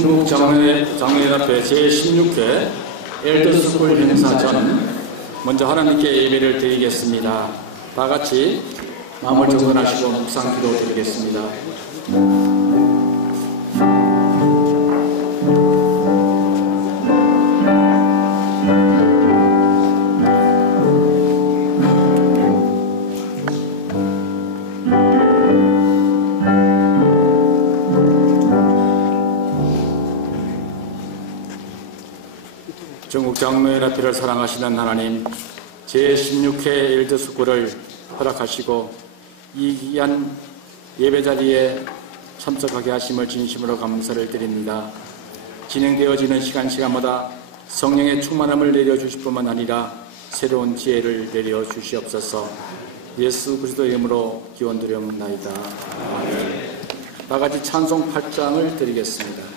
중국 장로연합회 제16회 엘더스쿨 행사 전 먼저 하나님께 예배를 드리겠습니다. 다 같이 마음을 정돈하시고 묵상 기도 드리겠습니다. 중국 장로연합회를 사랑하시는 하나님, 제16회 엘더스쿨을 허락하시고 이 귀한 예배자리에 참석하게 하심을 진심으로 감사를 드립니다. 진행되어지는 시간마다 성령의 충만함을 내려주실 뿐만 아니라 새로운 지혜를 내려주시옵소서. 예수 그리스도의 이름으로 기원드려옵나이다. 다 같이 찬송 8장을 드리겠습니다.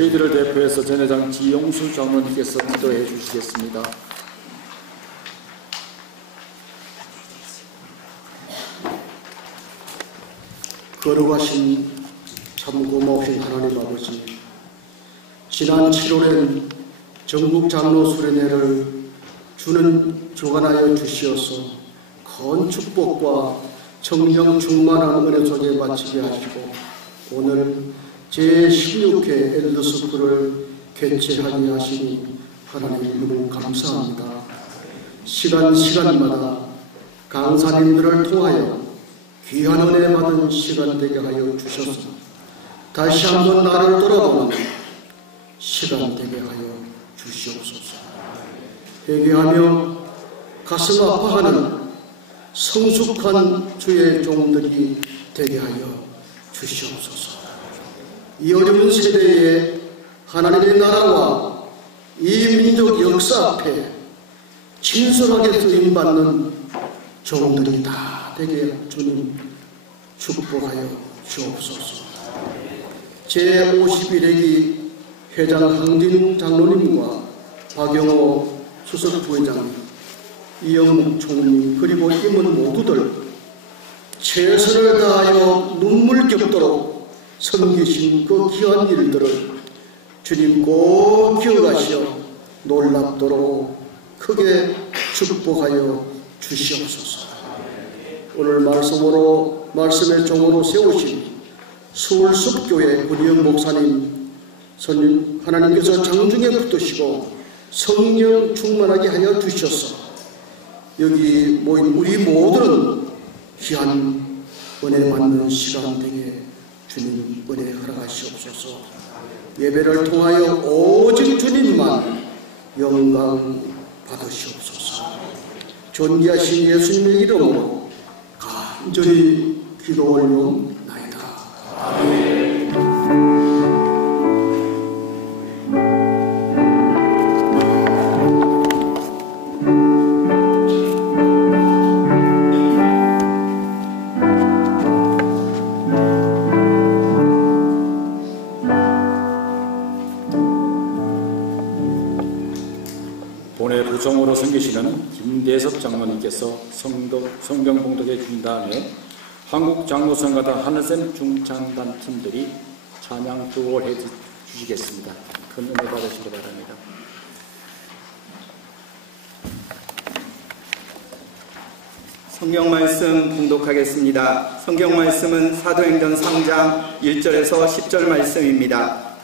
저희들을 대표해서 전회장 지용수 장로님께서 기도해 주시겠습니다. 거룩하신 참 고마우신 하나님 아버지, 지난 7월엔 전국 장로 수련회를 주관하여 주시어서 큰 축복과 성령 충만한 은혜 속에 마치게 하시고 오늘 제16회 엘더스쿨을 개최하게 하시니 하나님 너무 감사합니다. 시간마다 강사님들을 통하여 귀한 은혜 받은 시간 되게 하여 주셔서 다시 한번 나를 돌아보는 시간 되게 하여 주시옵소서. 회개하며 가슴 아파하는 성숙한 주의 종들이 되게 하여 주시옵소서. 이 어려운 세대에 하나님의 나라와 이 민족 역사 앞에 진솔하게 쓰임받는 종들이 다 되게 주님 축복하여 주옵소서. 제51회기 회장 항진 장로님과 박영호 수석 부회장, 이영묵 총리 그리고 임원 모두들 최선을 다하여 눈물 겹도록 섬기신 그 귀한 일들을 주님 꼭 기억하시어 놀랍도록 크게 축복하여 주시옵소서. 오늘 말씀의 종으로 세우신 서울숲교회 권희영 목사님, 선님 하나님께서 장중에 붙드시고 성령 충만하게 하여 주셔서 여기 모인 우리 모두는 귀한 은혜 받는 시간 되게 주님 은혜 허락하시옵소서. 예배를 통하여 오직 주님만 영광 받으시옵소서. 존귀하신 예수님의 이름으로 간절히 기도 올려옵나이다. 아멘. 본회 부총으로 섬기시는 김대섭 장로님께서 성경 봉독해 준 다음에 한국장로성가단 하늘샘 중창단 팀들이 찬양 두곡을 해 주시겠습니다. 큰 은혜 받으시기 바랍니다. 성경 말씀 봉독하겠습니다. 성경 말씀은 사도행전 3장 1절에서 10절 말씀입니다.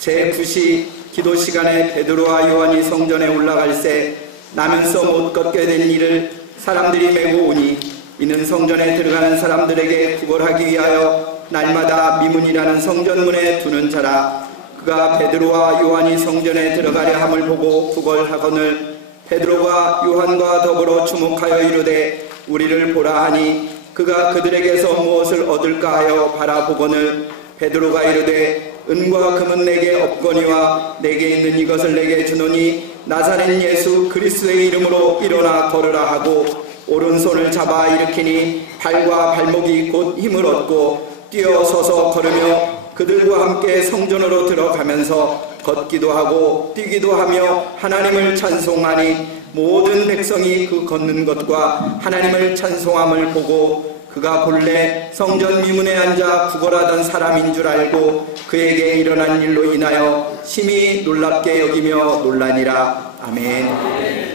제9시 기도 시간에 베드로와 요한이 성전에 올라갈새 나면서 못 걷게 된 이를 사람들이 메고 오니 이는 성전에 들어가는 사람들에게 구걸하기 위하여 날마다 미문이라는 성전문에 두는 자라. 그가 베드로와 요한이 성전에 들어가려 함을 보고 구걸하거늘 베드로가 요한과 더불어 주목하여 이르되 우리를 보라 하니 그가 그들에게서 무엇을 얻을까 하여 바라보거늘 베드로가 이르되 은과 금은 내게 없거니와 내게 있는 이것을 내게 주노니 나사렛 예수 그리스도의 이름으로 일어나 걸으라 하고 오른손을 잡아 일으키니 발과 발목이 곧 힘을 얻고 뛰어서서 걸으며 그들과 함께 성전으로 들어가면서 걷기도 하고 뛰기도 하며 하나님을 찬송하니 모든 백성이 그 걷는 것과 하나님을 찬송함을 보고 그가 본래 성전 미문에 앉아 구걸하던 사람인 줄 알고 그에게 일어난 일로 인하여 심히 놀랍게 여기며 놀라니라. 아멘.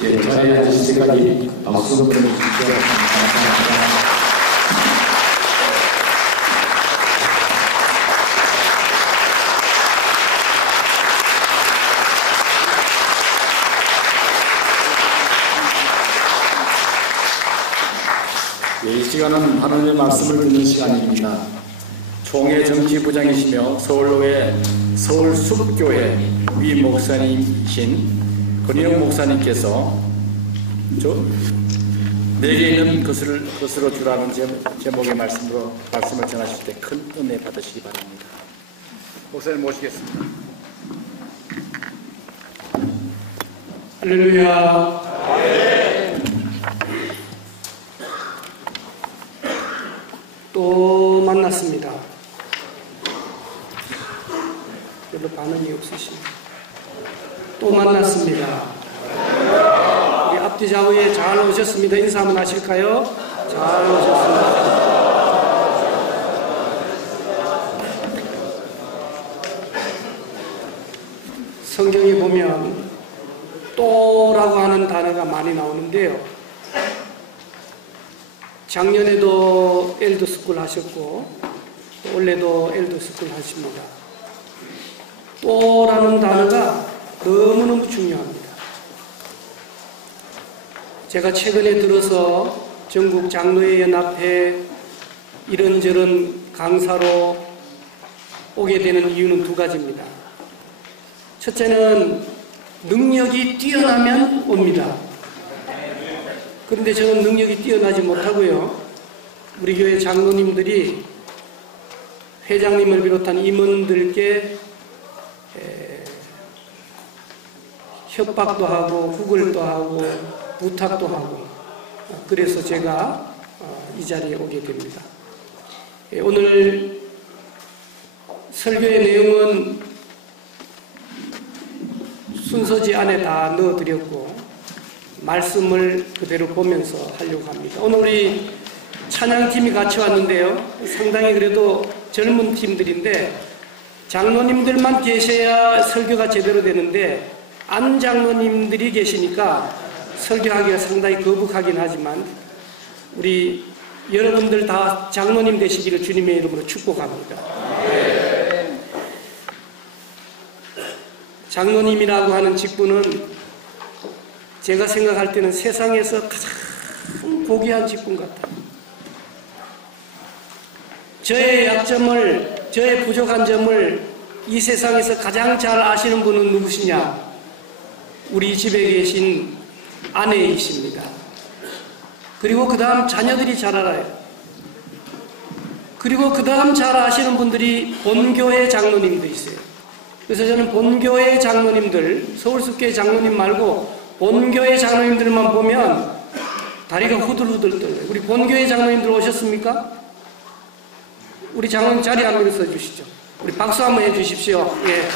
예, 자리에 앉으실 때까지 박수 보내주십시오. 감사합니다. 예, 이 시간은 하나님의 말씀을 듣는 시간입니다. 총회 정치부장이시며 서울로의 서울숲교회 위 목사님이신 권희영 목사님께서 내게 있는 것으로 주라는 제목의 말씀을 전하실 때 큰 은혜 받으시기 바랍니다. 목사님 모시겠습니다. 할렐루야. 또 만났습니다. 별로 반응이 없으십니다. 또 만났습니다. 우리 앞뒤 좌우에 잘 오셨습니다. 인사 한번 하실까요? 잘 오셨습니다. 성경에 보면 또라고 하는 단어가 많이 나오는데요. 작년에도 엘더스쿨 하셨고 올해도 엘더스쿨 하십니다. 또라는 단어가 너무너무 중요합니다. 제가 최근에 들어서 전국 장로회 연합회 이런저런 강사로 오게 되는 이유는 두 가지입니다. 첫째는 능력이 뛰어나면 옵니다. 그런데 저는 능력이 뛰어나지 못하고요. 우리 교회 장로님들이 회장님을 비롯한 임원들께 협박도 하고 구걸도 하고 부탁도 하고 그래서 제가 이 자리에 오게 됩니다. 오늘 설교의 내용은 순서지 안에 다 넣어드렸고 말씀을 그대로 보면서 하려고 합니다. 오늘 우리 찬양팀이 같이 왔는데요. 상당히 그래도 젊은 팀들인데 장로님들만 계셔야 설교가 제대로 되는데 안 장로님들이 계시니까 설교하기가 상당히 거북하긴 하지만 우리 여러분들 다 장로님 되시기를 주님의 이름으로 축복합니다. 장로님이라고 하는 직분은 제가 생각할 때는 세상에서 가장 고귀한 직분 같아요. 저의 약점을, 저의 부족한 점을 이 세상에서 가장 잘 아시는 분은 누구시냐? 우리 집에 계신 아내이십니다. 그리고 그 다음 자녀들이 잘 알아요. 그리고 그 다음 잘 아시는 분들이 본교회 장로님도 있어요. 그래서 저는 본교회 장로님들, 서울숲교회 장로님 말고 본교회 장로님들만 보면 다리가 후들후들 떨려요. 우리 본교회 장로님들 오셨습니까? 우리 장로님 자리 한번 서주시죠. 우리 박수 한번 해주십시오. 예.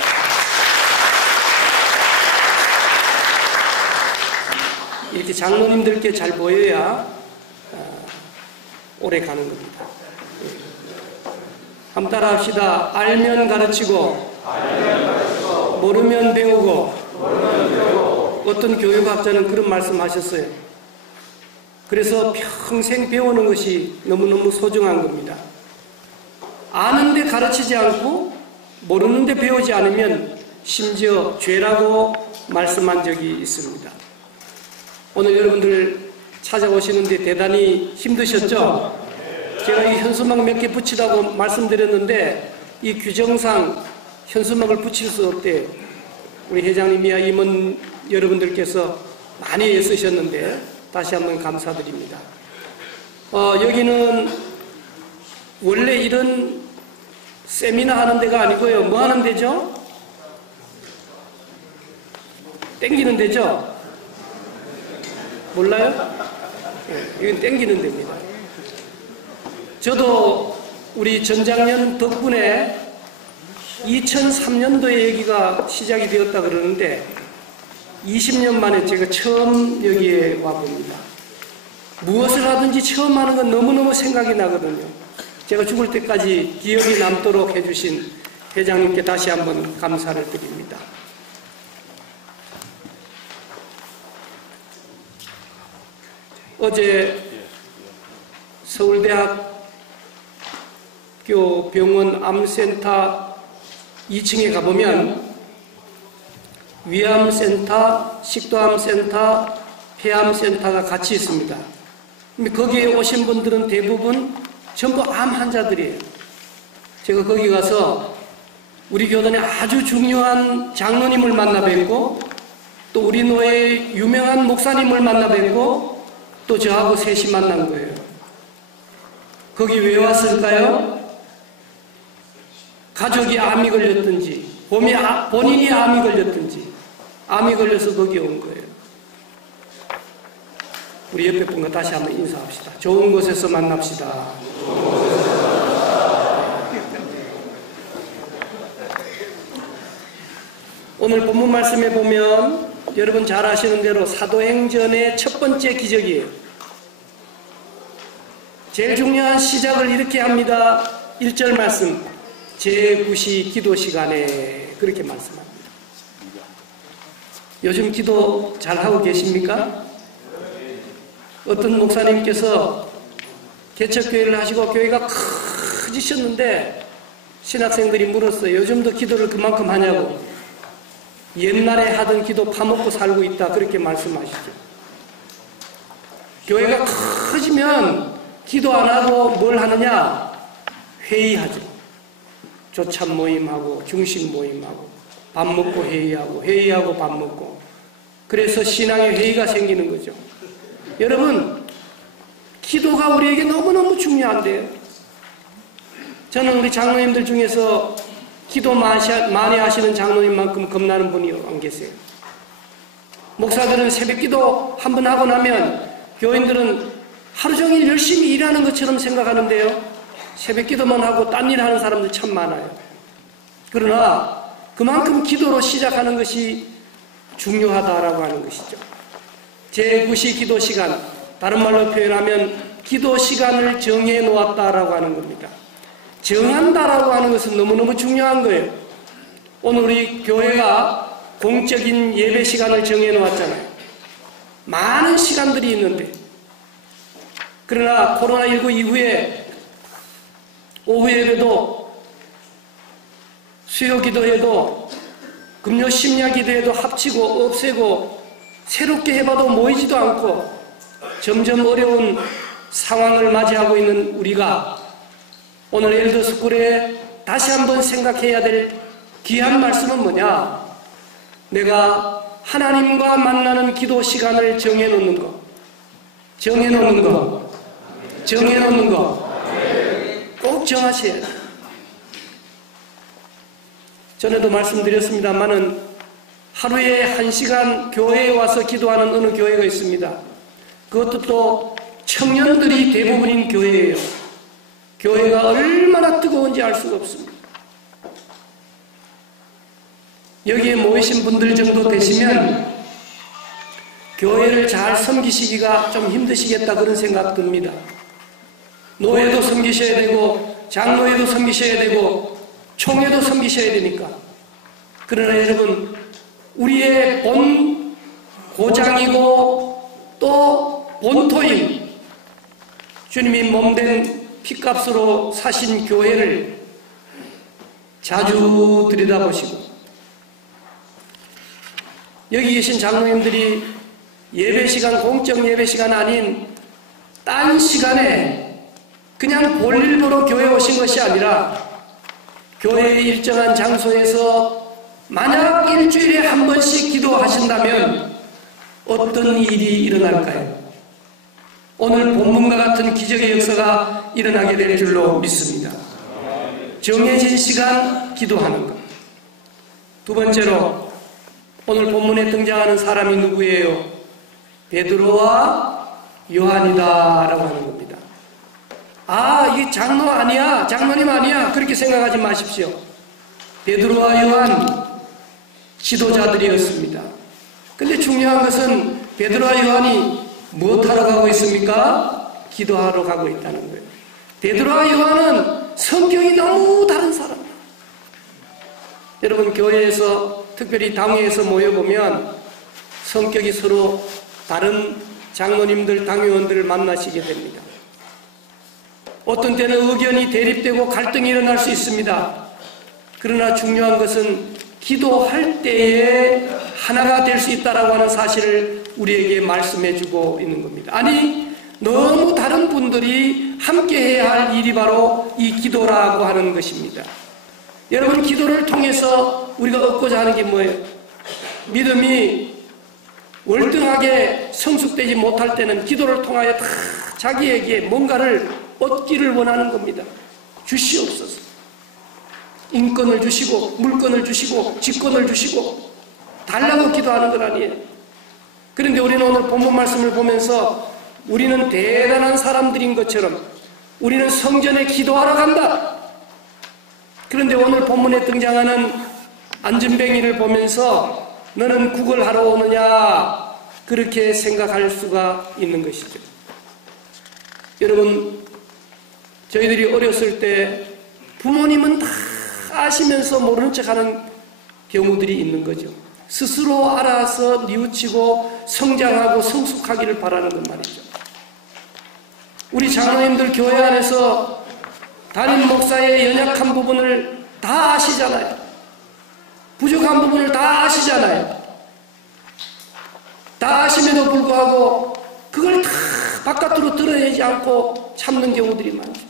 이렇게 장로님들께 잘 보여야 오래 가는 겁니다. 한번 따라 합시다. 알면 가르치고, 모르면 배우고. 어떤 교육학자는 그런 말씀 하셨어요. 그래서 평생 배우는 것이 너무너무 소중한 겁니다. 아는데 가르치지 않고 모르는데 배우지 않으면 심지어 죄라고 말씀한 적이 있습니다. 오늘 여러분들 찾아오시는데 대단히 힘드셨죠? 제가 이 현수막 몇 개 붙이라고 말씀드렸는데 이 규정상 현수막을 붙일 수 없대요. 우리 회장님이야 임원 여러분들께서 많이 애쓰셨는데 다시 한번 감사드립니다. 여기는 원래 이런 세미나 하는 데가 아니고요. 뭐 하는 데죠? 땡기는 데죠? 몰라요? 네, 이건 땡기는 데입니다. 저도 우리 전장년 덕분에 2003년도에 여기가 시작이 되었다 그러는데 20년 만에 제가 처음 여기에 와봅니다. 무엇을 하든지 처음 하는 건 너무너무 생각이 나거든요. 제가 죽을 때까지 기억이 남도록 해주신 회장님께 다시 한번 감사를 드립니다. 어제 서울대학교 병원 암센터 2층에 가보면 위암센터, 식도암센터, 폐암센터가 같이 있습니다. 거기에 오신 분들은 대부분 전부 암 환자들이에요. 제가 거기 가서 우리 교단의 아주 중요한 장로님을 만나 뵙고 또 우리 노회의 유명한 목사님을 만나 뵙고 또 저하고 셋이 만난 거예요. 거기 왜 왔을까요? 가족이 암이 걸렸든지 본인이 암이 걸렸든지 암이 걸려서 거기 온 거예요. 우리 옆에 분과 다시 한번 인사합시다. 좋은 곳에서 만납시다. 오늘 본문 말씀에 보면 여러분 잘 아시는 대로 사도행전의 첫 번째 기적이에요. 제일 중요한 시작을 이렇게 합니다. 1절 말씀, 제9시 기도 시간에 그렇게 말씀합니다. 요즘 기도 잘하고 계십니까? 어떤 목사님께서 개척교회를 하시고 교회가 커지셨는데 신학생들이 물었어요. 요즘도 기도를 그만큼 하냐고. 옛날에 하던 기도 파먹고 살고 있다 그렇게 말씀하시죠. 교회가 커지면 기도 안 하고 뭘 하느냐? 회의하죠. 조참 모임하고 중심 모임하고 밥 먹고 회의하고 회의하고 밥 먹고 그래서 신앙의 회의가 생기는 거죠. 여러분 기도가 우리에게 너무너무 중요한데요. 저는 우리 장로님들 중에서 기도 많이 하시는 장로님만큼 겁나는 분이 안 계세요. 목사들은 새벽기도 한 번 하고 나면 교인들은 하루 종일 열심히 일하는 것처럼 생각하는데요. 새벽기도만 하고 딴 일 하는 사람들 참 많아요. 그러나 그만큼 기도로 시작하는 것이 중요하다라고 하는 것이죠. 제9시 기도 시간, 다른 말로 표현하면 기도 시간을 정해 놓았다라고 하는 겁니다. 정한다라고 하는 것은 너무너무 중요한 거예요. 오늘 우리 교회가 공적인 예배 시간을 정해 놓았잖아요. 많은 시간들이 있는데 그러나 코로나19 이후에 오후 예배도 수요 기도회도 금요 심야 기도회도 합치고 없애고 새롭게 해봐도 모이지도 않고 점점 어려운 상황을 맞이하고 있는 우리가 오늘 엘더스쿨에 다시 한번 생각해야 될 귀한 말씀은 뭐냐? 내가 하나님과 만나는 기도 시간을 정해놓는 거. 정해놓는 거. 정해놓는 거. 꼭 정하셔야 돼요. 전에도 말씀드렸습니다만은 하루에 1시간 교회에 와서 기도하는 어느 교회가 있습니다. 그것도 또 청년들이 대부분인 교회예요. 교회가 얼마나 뜨거운지 알 수가 없습니다. 여기에 모이신 분들 정도 되시면 교회를 잘 섬기시기가 좀 힘드시겠다 그런 생각 듭니다. 노예도 섬기셔야 되고 장로회도 섬기셔야 되고 총회도 섬기셔야 되니까. 그러나 여러분 우리의 본 고장이고 또 본토인 주님이 몸된 피값으로 사신 교회를 자주 들여다보시고 여기 계신 장로님들이 예배시간, 공적 예배시간 아닌 딴 시간에 그냥 볼일 보러 교회에 오신 것이 아니라 교회의 일정한 장소에서 만약 일주일에 한 번씩 기도하신다면 어떤 일이 일어날까요? 오늘 본문과 같은 기적의 역사가 일어나게 될 줄로 믿습니다. 정해진 시간 기도하는 것. 두 번째로 오늘 본문에 등장하는 사람이 누구예요? 베드로와 요한이다 라고 하는 겁니다. 아, 이게 장로 아니야, 장로님 아니야 그렇게 생각하지 마십시오. 베드로와 요한 지도자들이었습니다. 근데 중요한 것은 베드로와 요한이 무엇하러 가고 있습니까? 기도하러 가고 있다는 거예요. 베드로와 요한은 성격이 너무 다른 사람. 여러분 교회에서 특별히 당회에서 모여보면 성격이 서로 다른 장로님들, 당회원들을 만나시게 됩니다. 어떤 때는 의견이 대립되고 갈등이 일어날 수 있습니다. 그러나 중요한 것은 기도할 때에 하나가 될 수 있다라고 하는 사실을 우리에게 말씀해 주고 있는 겁니다. 아니, 너무 다른 분들이 함께 해야 할 일이 바로 이 기도라고 하는 것입니다. 여러분, 기도를 통해서 우리가 얻고자 하는 게 뭐예요? 믿음이 월등하게 성숙되지 못할 때는 기도를 통하여 다 자기에게 뭔가를 얻기를 원하는 겁니다. 주시옵소서. 인권을 주시고 물권을 주시고 직권을 주시고 달라고 기도하는 건 아니에요. 그런데 우리는 오늘 본문 말씀을 보면서 우리는 대단한 사람들인 것처럼 우리는 성전에 기도하러 간다. 그런데 오늘 본문에 등장하는 안전뱅이를 보면서 너는 구걸하러 오느냐, 그렇게 생각할 수가 있는 것이죠. 여러분, 저희들이 어렸을 때 부모님은 다 아시면서 모르는 척하는 경우들이 있는 거죠. 스스로 알아서 뉘우치고 성장하고 성숙하기를 바라는 것 말이죠. 우리 장로님들 교회 안에서 담임 목사의 연약한 부분을 다 아시잖아요. 부족한 부분을 다 아시잖아요. 다 아심에도 불구하고 그걸 다 바깥으로 드러내지 않고 참는 경우들이 많죠.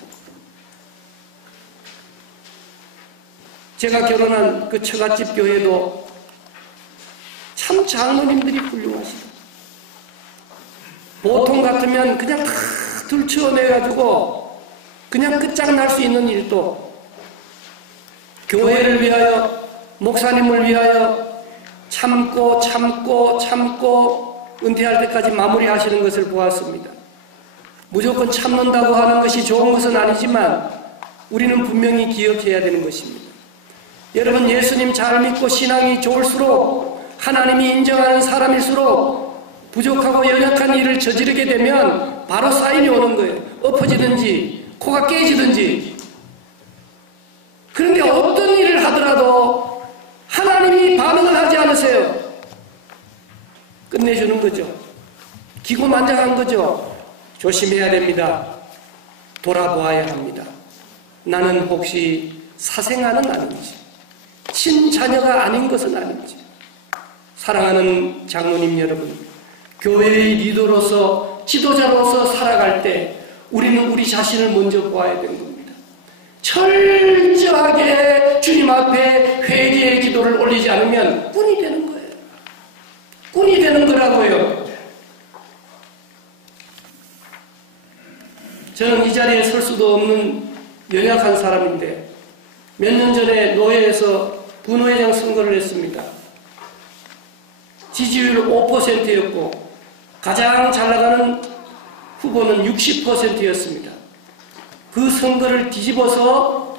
제가 결혼한 그 처갓집 교회도 참 장로님들이 훌륭하시다. 보통 같으면 그냥 다 들춰내가지고 그냥 끝장날 수 있는 일도 교회를 위하여, 목사님을 위하여 참고 은퇴할 때까지 마무리하시는 것을 보았습니다. 무조건 참는다고 하는 것이 좋은 것은 아니지만 우리는 분명히 기억해야 되는 것입니다. 여러분, 예수님 잘 믿고 신앙이 좋을수록, 하나님이 인정하는 사람일수록 부족하고 연약한 일을 저지르게 되면 바로 사인이 오는 거예요. 엎어지든지 코가 깨지든지. 그런데 어떤 일을 하더라도 하나님이 반응을 하지 않으세요. 끝내주는 거죠. 기고만장한 거죠. 조심해야 됩니다. 돌아보아야 합니다. 나는 혹시 사생아는 아닌지, 친자녀가 아닌 것은 아닌지. 사랑하는 장로님 여러분, 교회의 리더로서, 지도자로서 살아갈 때 우리는 우리 자신을 먼저 보아야 되는 겁니다. 철저하게 주님 앞에 회개의 기도를 올리지 않으면 꾼이 되는 거예요. 꾼이 되는 거라고요. 저는 이 자리에 설 수도 없는 연약한 사람인데 몇 년 전에 노회에서 부노회장 선거를 했습니다. 지지율 5%였고 가장 잘 나가는 후보는 60%였습니다. 그 선거를 뒤집어서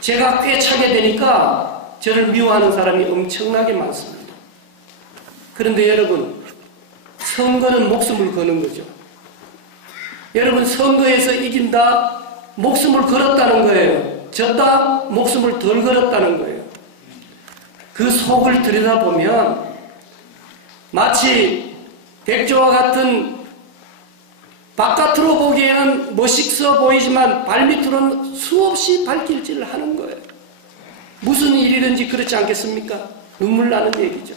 제가 꽤 차게 되니까 저를 미워하는 사람이 엄청나게 많습니다. 그런데 여러분, 선거는 목숨을 거는 거죠. 여러분, 선거에서 이긴다, 목숨을 걸었다는 거예요. 졌다, 목숨을 덜 걸었다는 거예요. 그 속을 들여다보면 마치 백조와 같은 바깥으로 보기에는 멋있어 보이지만 발밑으로는 수없이 발길질을 하는 거예요. 무슨 일이든지 그렇지 않겠습니까? 눈물 나는 얘기죠.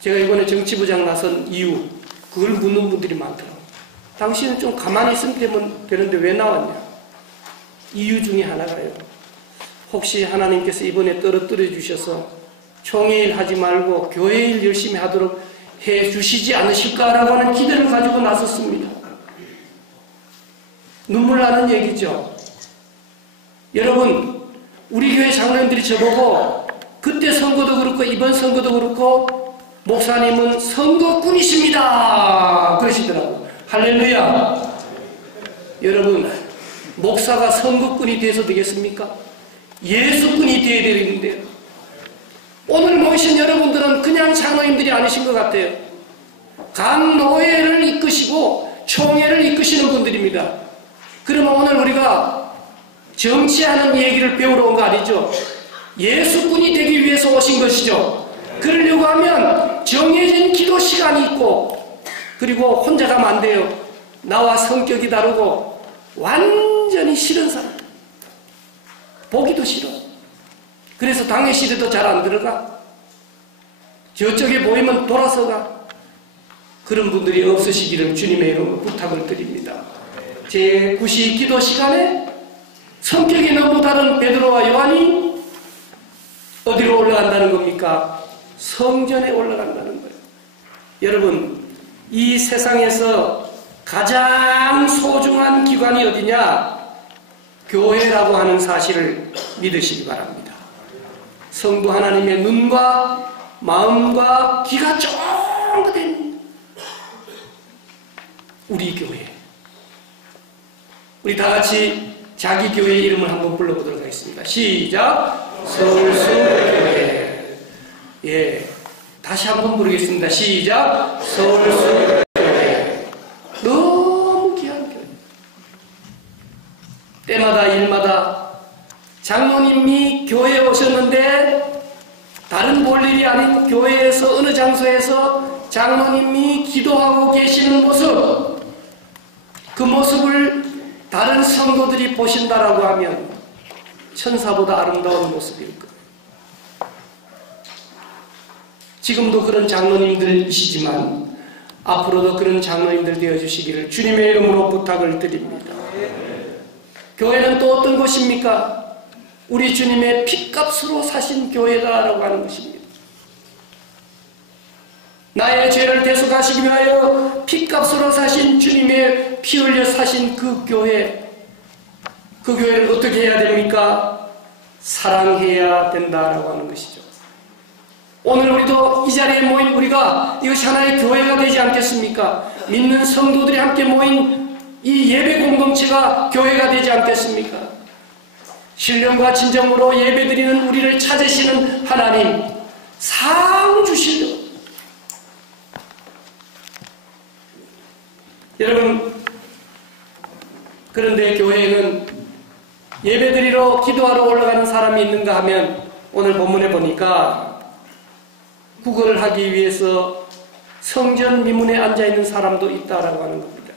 제가 이번에 정치부장 나선 이유, 그걸 묻는 분들이 많더라고요. 당신은 좀 가만히 있으면 되는데 왜 나왔냐? 이유 중에 하나가요. 혹시 하나님께서 이번에 떨어뜨려 주셔서 총회일 하지 말고 교회일 열심히 하도록 해 주시지 않으실까라고 하는 기대를 가지고 나섰습니다. 눈물 나는 얘기죠. 여러분, 우리 교회 장로님들이 저보고 그때 선거도 그렇고 이번 선거도 그렇고 목사님은 선거꾼이십니다 그러시더라고요. 할렐루야. 여러분, 목사가 선거꾼이 돼서 되겠습니까? 예수꾼이 되어야 되는데요. 오늘 모이신 여러분들은 그냥 장로님들이 아니신 것 같아요. 각 노회를 이끄시고 총회를 이끄시는 분들입니다. 그러면 오늘 우리가 정치하는 얘기를 배우러 온 거 아니죠? 예수꾼이 되기 위해서 오신 것이죠. 기도하면 정해진 기도 시간이 있고, 그리고 혼자 가면 안 돼요. 나와 성격이 다르고 완전히 싫은 사람, 보기도 싫어. 그래서 당회실에도 잘 안 들어가. 저쪽에 보이면 돌아서 가. 그런 분들이 없으시기를 주님의 이름으로 부탁을 드립니다. 제9시 기도 시간에 성격이 너무 다른 베드로와 요한이 어디로 올라간다는 겁니까? 성전에 올라간다는 거예요. 여러분, 이 세상에서 가장 소중한 기관이 어디냐? 교회라고 하는 사실을 믿으시기 바랍니다. 성도 하나님의 눈과 마음과 귀가 쫑긋된 우리 교회. 우리 다 같이 자기 교회 이름을 한번 불러보도록 하겠습니다. 시작. 서울수교회. 예, 다시 한번 부르겠습니다. 시작. 서울수교회. 너무 귀한 교회. 때마다 일마다 장로님이 교회에 오셨는데 다른 볼일이 아닌 교회에서 어느 장소에서 장로님이 기도하고 계시는 모습, 그 모습을 다른 성도들이 보신다라고 하면 천사보다 아름다운 모습일 거예요. 지금도 그런 장로님들이시지만 앞으로도 그런 장로님들 되어주시기를 주님의 이름으로 부탁을 드립니다. 교회는 또 어떤 곳입니까? 우리 주님의 핏값으로 사신 교회다라고 하는 것입니다. 나의 죄를 대속하시기 위하여 핏값으로 사신 주님의 피 흘려 사신 그 교회, 그 교회를 어떻게 해야 됩니까? 사랑해야 된다라고 하는 것이죠. 오늘 우리도 이 자리에 모인 우리가 이것이 하나의 교회가 되지 않겠습니까? 믿는 성도들이 함께 모인 이 예배 공동체가 교회가 되지 않겠습니까? 신령과 진정으로 예배드리는 우리를 찾으시는 하나님, 상 주시려. 여러분, 그런데 교회에는 예배드리러 기도하러 올라가는 사람이 있는가 하면 오늘 본문에 보니까 구걸을 하기 위해서 성전 미문에 앉아있는 사람도 있다라고 하는 겁니다.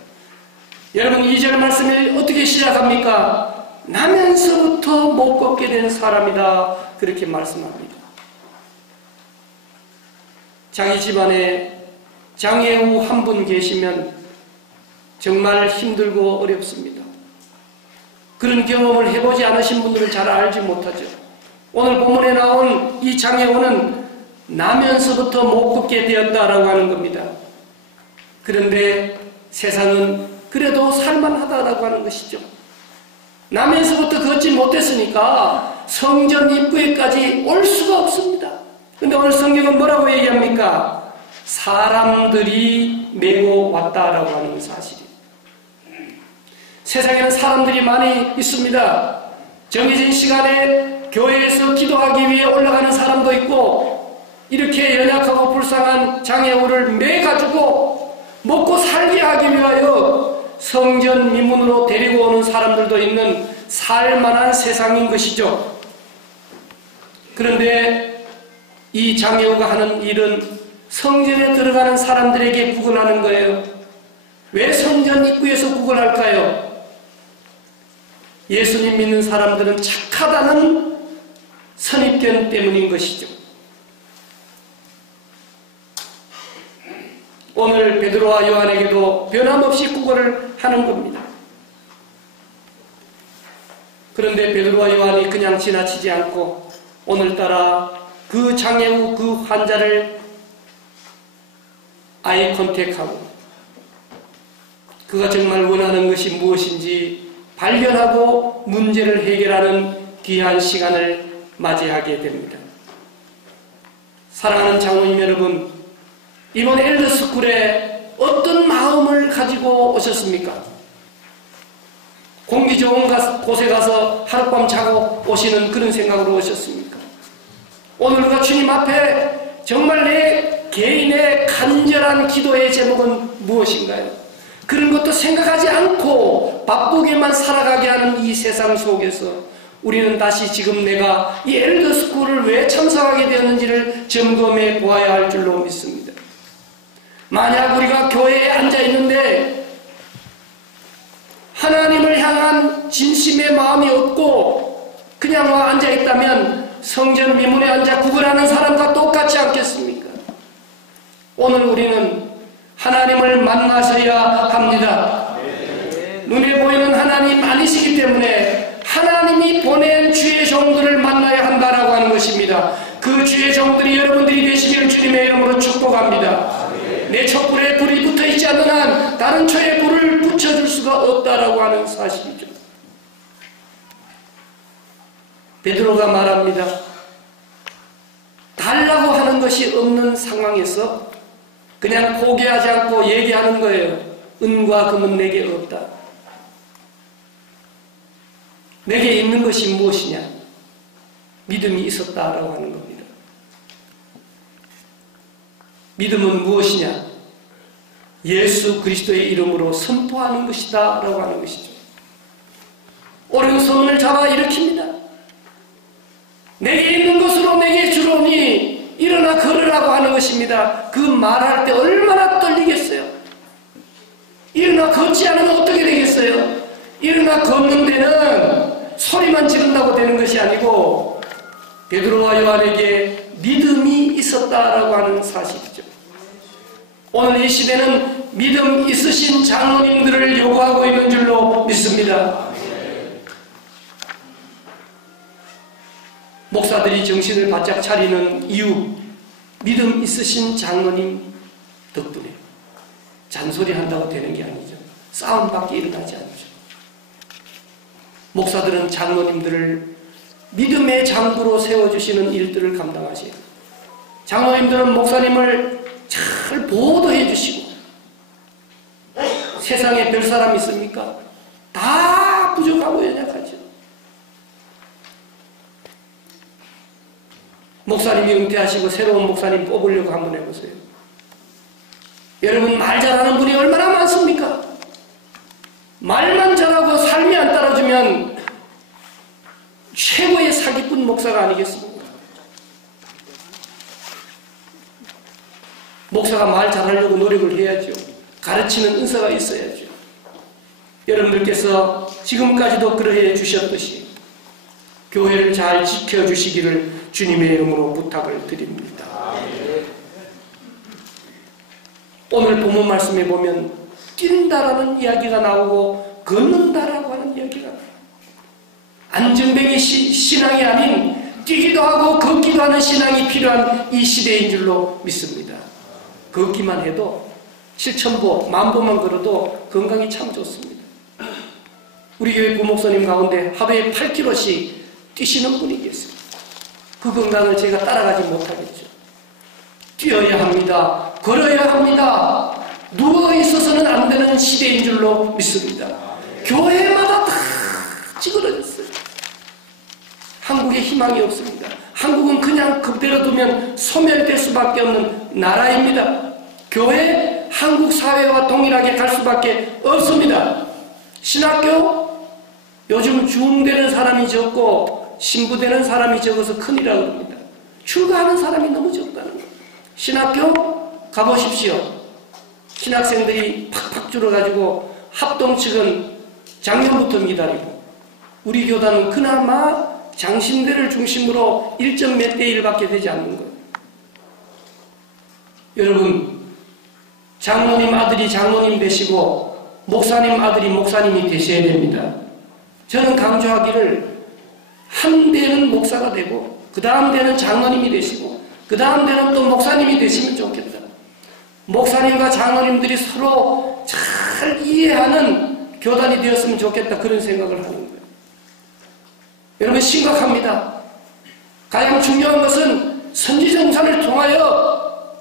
여러분, 2절 말씀을 어떻게 시작합니까? 나면서부터 못 걷게 된 사람이다, 그렇게 말씀합니다. 자기 집안에 장애우 한 분 계시면 정말 힘들고 어렵습니다. 그런 경험을 해보지 않으신 분들은 잘 알지 못하죠. 오늘 본문에 나온 이 장애우는 나면서부터 못 걷게 되었다라고 하는 겁니다. 그런데 세상은 그래도 살만하다라고 하는 것이죠. 나면서부터 걷지 못했으니까 성전 입구에까지 올 수가 없습니다. 그런데 오늘 성경은 뭐라고 얘기합니까? 사람들이 메고 왔다라고 하는 사실이에요. 세상에는 사람들이 많이 있습니다. 정해진 시간에 교회에서 기도하기 위해 올라가는 사람도 있고, 이렇게 연약하고 불쌍한 장애우를 매가지고 먹고 살게 하기 위하여 성전 미문으로 데리고 오는 사람들도 있는 살만한 세상인 것이죠. 그런데 이 장애우가 하는 일은 성전에 들어가는 사람들에게 구걸하는 거예요. 왜 성전 입구에서 구걸할까요? 예수님 믿는 사람들은 착하다는 선입견 때문인 것이죠. 오늘 베드로와 요한에게도 변함없이 구걸을 하는 겁니다. 그런데 베드로와 요한이 그냥 지나치지 않고 오늘따라 그 장애우 그 환자를 아이 컨택하고 그가 정말 원하는 것이 무엇인지 발견하고 문제를 해결하는 귀한 시간을 맞이하게 됩니다. 사랑하는 장로님 여러분, 이번 엘더스쿨에 어떤 마음을 가지고 오셨습니까? 공기 좋은 곳에 가서 하룻밤 자고 오시는 그런 생각으로 오셨습니까? 오늘 우리가 주님 앞에 정말 내 개인의 간절한 기도의 제목은 무엇인가요? 그런 것도 생각하지 않고 바쁘게만 살아가게 하는 이 세상 속에서 우리는 다시 지금 내가 이 엘더스쿨을 왜 참석하게 되었는지를 점검해 보아야 할 줄로 믿습니다. 만약 우리가 교회에 앉아 있는데 하나님을 향한 진심의 마음이 없고 그냥 와 앉아 있다면 성전 미문에 앉아 구걸하는 사람과 똑같지 않겠습니까? 오늘 우리는 하나님을 만나셔야 합니다. 눈에 보이는 하나님 아니시기 때문에 하나님이 보낸 주의 종들을 만나야 한다라고 하는 것입니다. 그 주의 종들이 여러분들이 되시기를 주님의 이름으로 축복합니다. 내 촛불에 불이 붙어 있지 않는 한 다른 초에 불을 붙여줄 수가 없다라고 하는 사실이죠. 베드로가 말합니다. 달라고 하는 것이 없는 상황에서 그냥 포기하지 않고 얘기하는 거예요. 은과 금은 내게 없다. 내게 있는 것이 무엇이냐? 믿음이 있었다라고 하는 겁니다. 믿음은 무엇이냐? 예수 그리스도의 이름으로 선포하는 것이다 라고 하는 것이죠. 오른손을 잡아 일으킵니다. 내게 있는 것으로 내게 주로니 일어나 걸으라고 하는 것입니다. 그 말할 때 얼마나 떨리겠어요? 일어나 걷지 않으면 어떻게 되겠어요? 일어나 걷는 데는 소리만 지른다고 되는 것이 아니고 베드로와 요한에게 믿음이 있었다라고 하는 사실이죠. 오늘 이 시대는 믿음 있으신 장로님들을 요구하고 있는 줄로 믿습니다. 목사들이 정신을 바짝 차리는 이유, 믿음 있으신 장로님 덕분에 잔소리한다고 되는 게 아니죠. 싸움밖에 일어나지 않죠. 목사들은 장로님들을 믿음의 장부로 세워주시는 일들을 감당하세요. 장로님들은 목사님을 잘 보호해 주시고 세상에 별 사람 있습니까? 다 부족하고 연약하죠. 목사님이 은퇴하시고 새로운 목사님 뽑으려고 한번 해보세요. 여러분 말 잘하는 분이 얼마나 많습니까? 말만 잘하고 삶이 안 따라주면 최고의 사기꾼 목사가 아니겠습니까? 목사가 말 잘하려고 노력을 해야죠. 가르치는 은사가 있어야죠. 여러분들께서 지금까지도 그러해 주셨듯이 교회를 잘 지켜주시기를 주님의 이름으로 부탁을 드립니다. 오늘 본문 말씀에 보면 뛴다라는 이야기가 나오고 걷는다라고 하는 이야기가 나와요. 안전뱅이 신앙이 아닌 뛰기도 하고 걷기도 하는 신앙이 필요한 이 시대인 줄로 믿습니다. 걷기만 해도 7,000보, 10,000보만 걸어도 건강이 참 좋습니다. 우리 교회 부목사님 가운데 하루에 8km씩 뛰시는 분이 계세요. 그 건강을 제가 따라가지 못하겠죠. 뛰어야 합니다. 걸어야 합니다. 누워 있어서는 안 되는 시대인 줄로 믿습니다. 교회마다 다 찌그러졌어요. 한국에 희망이 없습니다. 한국은 그냥 그대로 두면 소멸될 수밖에 없는 나라입니다. 교회, 한국 사회와 동일하게 갈 수밖에 없습니다. 신학교, 요즘 중되는 사람이 적고 신부되는 사람이 적어서 큰일이라고 합니다. 출가하는 사람이 너무 적다는 거예요. 신학교 가보십시오. 신학생들이 팍팍 줄어가지고 합동 측은 작년부터 기다리고 우리 교단은 그나마 장신대를 중심으로 1점 몇 대 1밖에 되지 않는 거예요. 여러분, 장로님 아들이 장로님 되시고 목사님 아들이 목사님이 되셔야 됩니다. 저는 강조하기를 한 대는 목사가 되고 그 다음 대는 장로님이 되시고 그 다음 대는 또 목사님이 되시면 좋겠다. 목사님과 장로님들이 서로 잘 이해하는 교단이 되었으면 좋겠다, 그런 생각을 하는 거예요. 여러분, 심각합니다. 가장 중요한 것은 선지정사를 통하여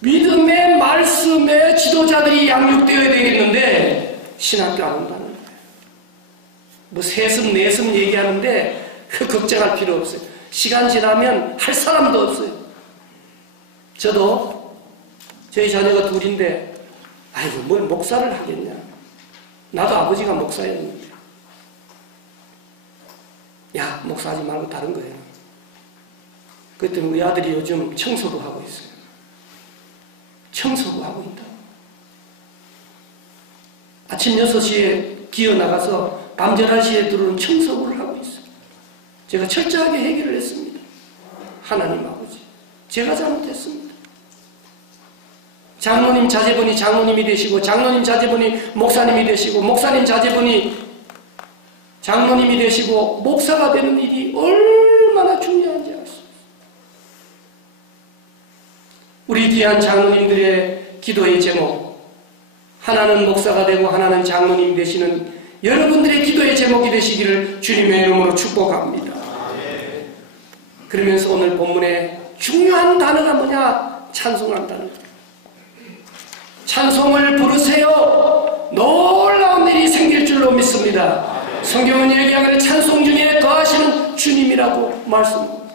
믿음의 말씀의 지도자들이 양육되어야 되겠는데 신학교 안 온다는 거예요. 뭐 세습 내습 얘기하는데 걱정할 필요 없어요. 시간 지나면 할 사람도 없어요. 저도 저희 자녀가 둘인데 아이고 뭘 목사를 하겠냐. 나도 아버지가 목사였는데 야, 목사하지 말고 다른 거예요. 그랬더니 우리 아들이 요즘 청소부 하고 있어요. 청소부 하고 있다. 아침 6시에 기어 나가서 밤 11시에 들어오는 청소부를 하고 있어요. 제가 철저하게 해결을 했습니다. 하나님 아버지, 제가 잘못했습니다. 장로님 자제분이 장로님이 되시고, 장로님 자제분이 목사님이 되시고, 목사님 자제분이 장로님이 되시고, 목사가 되는 일이 얼마나 중요한지 알 수 있어요. 우리 귀한 장로님들의 기도의 제목, 하나는 목사가 되고 하나는 장로님 되시는 여러분들의 기도의 제목이 되시기를 주님의 이름으로 축복합니다. 그러면서 오늘 본문에 중요한 단어가 뭐냐? 찬송한다는 거예요. 찬송을 부르세요. 놀라운 일이 생길 줄로 믿습니다. 성경은 얘기하기를 찬송 중에 거하시는 주님이라고 말씀합니다.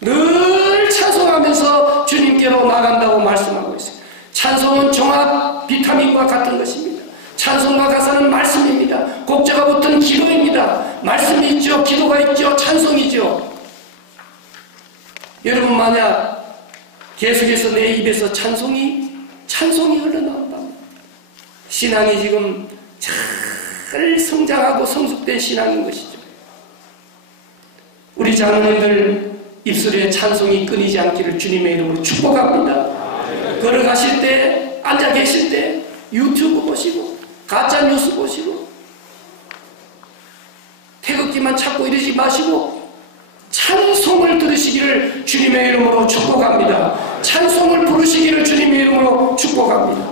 늘 찬송하면서 주님께로 나간다고 말씀하고 있어요. 찬송은 종합 비타민과 같은 것입니다. 찬송과 가사는 말씀입니다. 곡자가 붙은 기도입니다. 말씀이 있죠. 기도가 있죠. 찬송이죠. 여러분, 만약 계속해서 내 입에서 찬송이 흘러나온다면 신앙이 지금 잘 성장하고 성숙된 신앙인 것이죠. 우리 장로님들 입술에 찬송이 끊이지 않기를 주님의 이름으로 축복합니다. 걸어가실 때, 앉아 계실 때 유튜브 보시고 가짜 뉴스 보시고 태극기만 찾고 이러지 마시고 찬송을 들으시기를 주님의 이름으로 축복합니다. 찬송을 부르시기를 주님의 이름으로 축복합니다.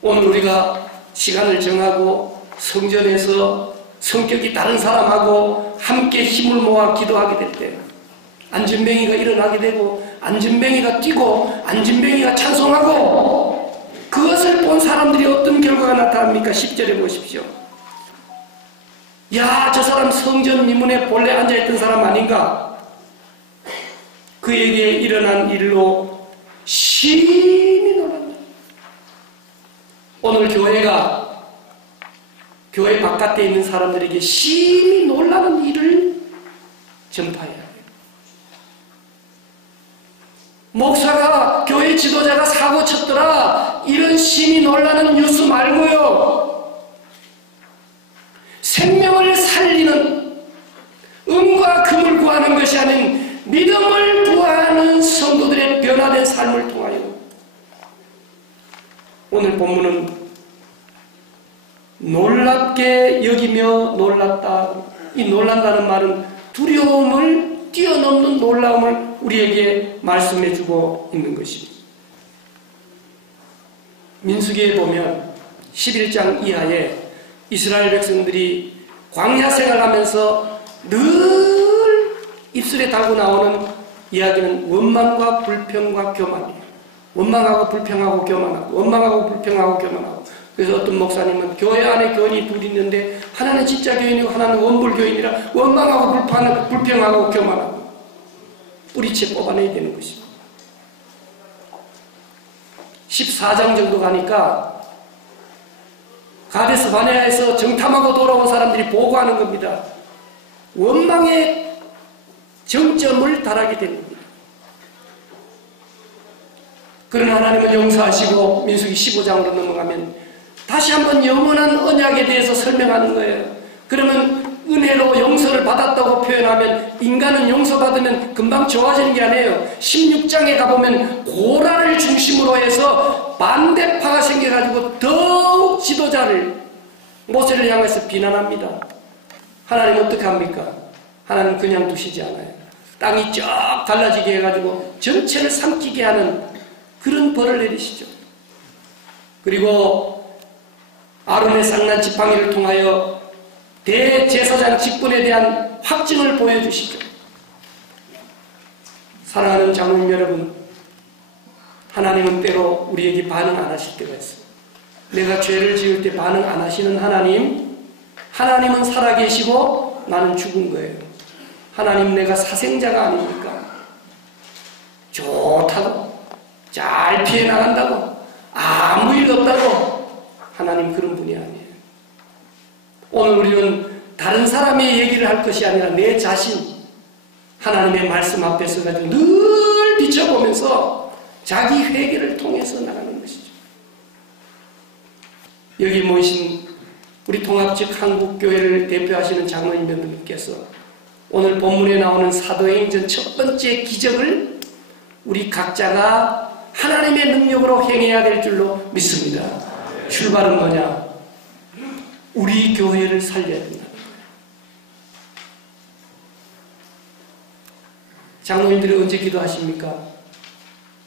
오늘 우리가 시간을 정하고 성전에서 성격이 다른 사람하고 함께 힘을 모아 기도하게 될 때 안진뱅이가 일어나게 되고 안진뱅이가 뛰고 안진뱅이가 찬송하고 그것을 본 사람들이 어떤 결과가 나타납니까? 10절에 보십시오. 야, 저 사람 성전 미문에 본래 앉아있던 사람 아닌가? 그에게 일어난 일로 심히 놀란다. 오늘 교회 바깥에 있는 사람들에게 심히 놀라는 일을 전파해야 돼요. 목사가, 교회 지도자가 사고 쳤더라, 이런 심히 놀라는 뉴스 말고요. 생명을 살리는, 은과 금을 구하는 것이 아닌 믿음을 구하는 성도들의 변화된 삶을 통하여 오늘 본문은 놀랍게 여기며 놀랐다. 이 놀란다는 말은 두려움을 뛰어넘는 놀라움을 우리에게 말씀해주고 있는 것입니다. 민수기에 보면 11장 이하에 이스라엘 백성들이 광야 생활하면서 늘 입술에 달고 나오는 이야기는 원망과 불평과 교만이에요. 원망하고 불평하고 교만하고, 원망하고 불평하고 교만하고. 그래서 어떤 목사님은 교회 안에 교인이 둘 있는데 하나는 진짜 교인이고 하나는 원불 교인이라 원망하고 불평하고 교만하고 뿌리채 뽑아내야 되는 것입니다. 14장 정도 가니까 가데스 바네아에서 정탐하고 돌아온 사람들이 보고하는 겁니다. 원망의 정점을 달하게 됩니다. 그런 하나님을 용서하시고 민수기 15장으로 넘어가면 다시 한번 영원한 언약에 대해서 설명하는 거예요. 그러면 은혜로 용서를 받았다고 표현하면 인간은 용서받으면 금방 좋아지는 게 아니에요. 16장에 가보면 고라를 중심으로 해서 반대파가 생겨가지고 더욱 지도자를 모세를 향해서 비난합니다. 하나님 어떻게 합니까? 하나님 그냥 두시지 않아요. 땅이 쫙 갈라지게 해가지고 전체를 삼키게 하는 그런 벌을 내리시죠. 그리고 아론의 쌍난 지팡이를 통하여 대제사장 직분에 대한 확증을 보여주시죠. 사랑하는 장로님 여러분, 하나님은 때로 우리에게 반응 안 하실 때가 있어요. 내가 죄를 지을 때 반응 안 하시는 하나님은 살아계시고 나는 죽은 거예요. 하나님, 내가 사생자가 아닙니까? 좋다고, 잘 피해 나간다고, 아무 일 없다고. 하나님 그런 분이 아니에요. 오늘 우리는 다른 사람의 얘기를 할 것이 아니라 내 자신 하나님의 말씀 앞에 서가지고 늘 비춰보면서 자기 회개를 통해서 나가는 것이죠. 여기 모이신 우리 통합적 한국교회를 대표하시는 장로님 여러분께서 오늘 본문에 나오는 사도행전 첫 번째 기적을 우리 각자가 하나님의 능력으로 행해야 될 줄로 믿습니다. 출발은 뭐냐? 우리 교회를 살려야 된다. 장로님들이 언제 기도하십니까?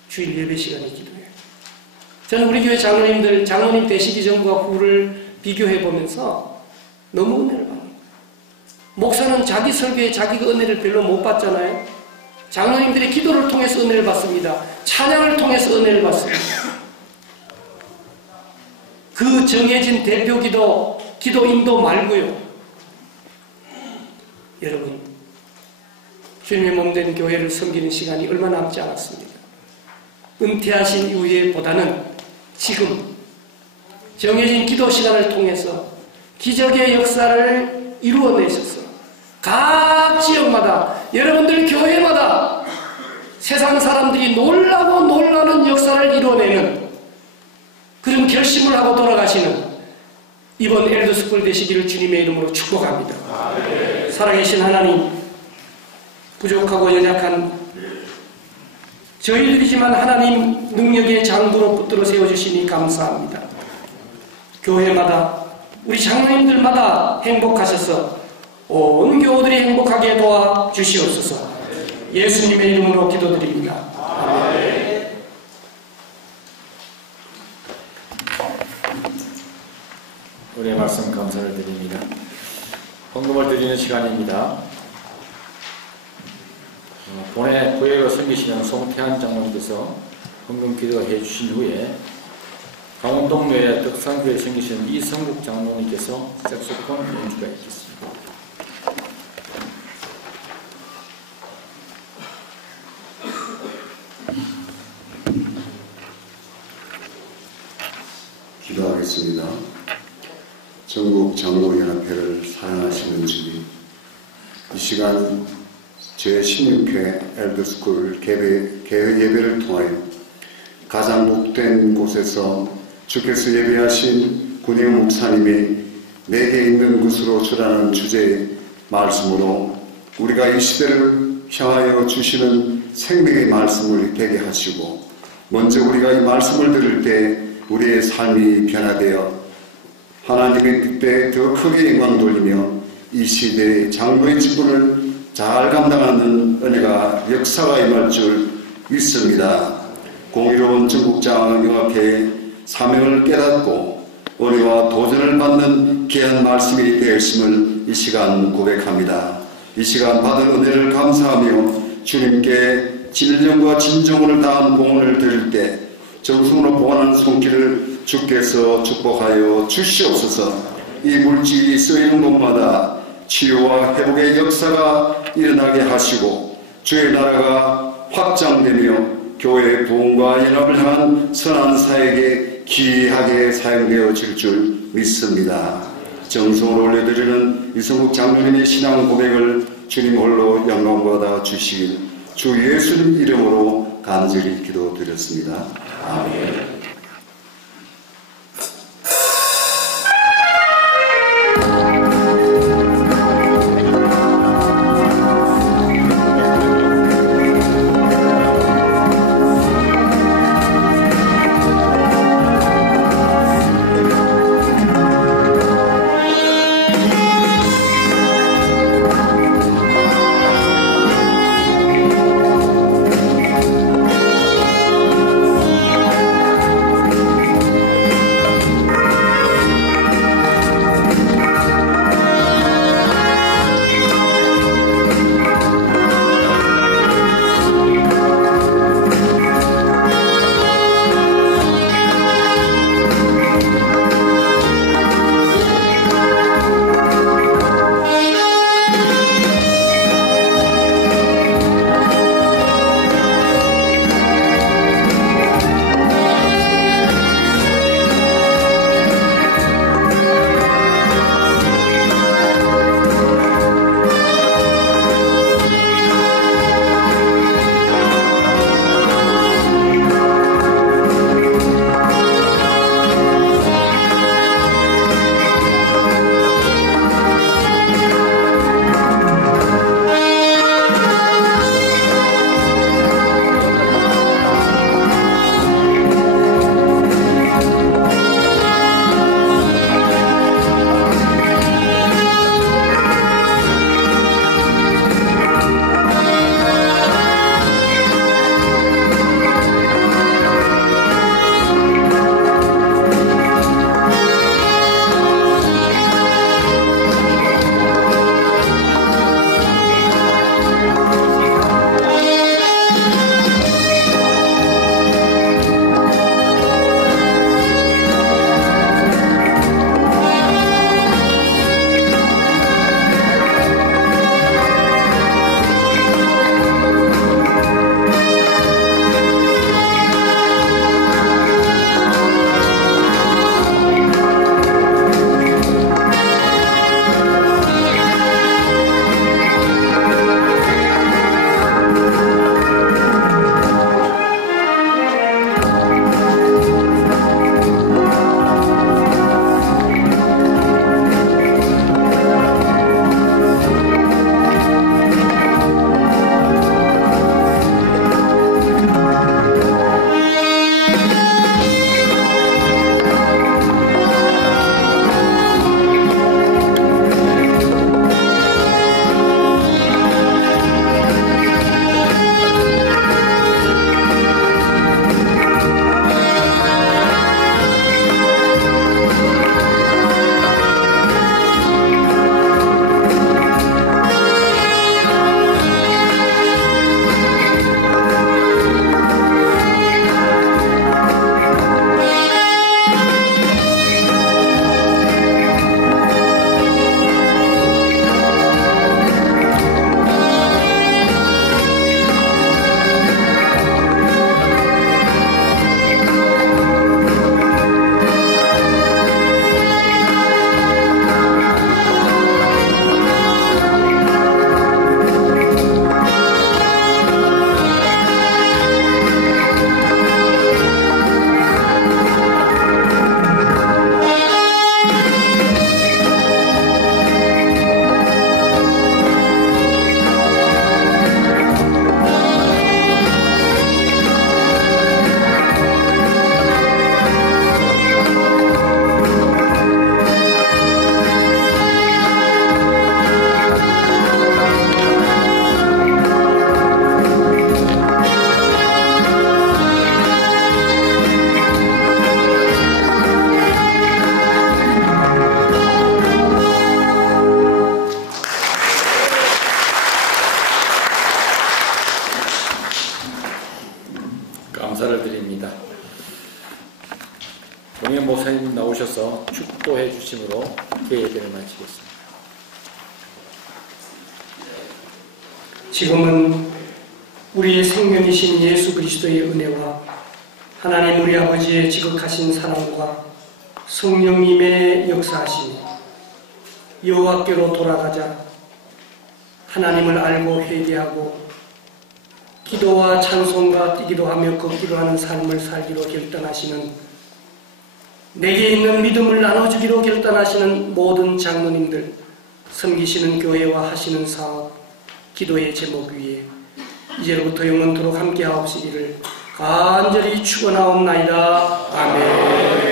주일 예배 시간에 기도해요. 저는 우리 교회 장로님들, 장로님 되시기 전과 후를 비교해 보면서 너무 은혜를 받아요. 목사는 자기 설교에 자기가 은혜를 별로 못 받잖아요. 장로님들이 기도를 통해서 은혜를 받습니다. 찬양을 통해서 은혜를 받습니다. 그 정해진 대표 기도 인도 말고요. 여러분, 주님의 몸된 교회를 섬기는 시간이 얼마 남지 않았습니다. 은퇴하신 이후에 보다는 지금 정해진 기도 시간을 통해서 기적의 역사를 이루어내셔서 각 지역마다 여러분들 교회마다 세상 사람들이 놀라고 놀라는 역사를 이루어내는 그런 결심을 하고 돌아가시는 이번 엘더스쿨 되시기를 주님의 이름으로 축복합니다. 살아계신 하나님, 부족하고 연약한 저희들이지만 하나님 능력의 장부로 붙들어 세워주시니 감사합니다. 교회마다 우리 장로님들마다 행복하셔서 온 교우들이 행복하게 도와주시옵소서. 예수님의 이름으로 기도드립니다. 아멘. 우리의 말씀 감사를 드립니다. 헌금을 드리는 시간입니다. 본회 구역을 섬기시는 송태한 장로님께서 헌금 기도해 주신 후에 강원동로의 덕산교회 섬기시는 이성국 장로님께서 색소폰 연주가 있겠습니다. 기도하겠습니다. 전국 장로연합회를 사랑하시는 주님, 이 시간 제16회 엘더스쿨 개회 예배를 통하여 가장 복된 곳에서 주께서 예배하신 군영 목사님이 내게 있는 것으로 주라는 주제의 말씀으로 우리가 이 시대를 향하여 주시는 생명의 말씀을 되게 하시고, 먼저 우리가 이 말씀을 들을 때 우리의 삶이 변화되어 하나님의 뜻에 더 크게 영광 돌리며 이 시대의 장로의 직분을 잘 감당하는 은혜가 역사가 임할 줄 믿습니다. 공의로운 전국장로연합회의 사명을 깨닫고 은혜와 도전을 받는 귀한 말씀이 되었음을 이 시간 고백합니다. 이 시간 받은 은혜를 감사하며 주님께 진정과 진정을 다한 봉헌을 드릴 때 정성으로 봉헌하는 손길을 주께서 축복하여 주시옵소서. 이 물질이 쓰이는 곳마다 치유와 회복의 역사가 일어나게 하시고 주의 나라가 확장되며 교회의 부흥과 연합을 향한 선한 사역에 귀하게 사용되어질 줄 믿습니다. 정성으로 올려드리는 이성국 장로님의 신앙 고백을 주님 홀로 영광받아 주시길 주 예수님 이름으로 간절히 기도드렸습니다. 아멘. 감사를 드립니다. 동현 목사님 나오셔서 축도해 주심으로 예배를 마치겠습니다. 지금은 우리의 생명이신 예수 그리스도의 은혜와 하나님 우리 아버지의 지극하신 사랑과 성령님의 역사하심이 여호와께로 돌아가자 하나님을 알고 회개하고 기도와 찬송과 뛰기도 하며 걷기도 하는 삶을 살기로 결단하시는, 내게 있는 믿음을 나눠주기로 결단하시는 모든 장로님들, 섬기시는 교회와 하시는 사업, 기도의 제목 위에 이제로부터 영원토록 함께 하옵시기를 간절히 축원하옵나이다. 아멘.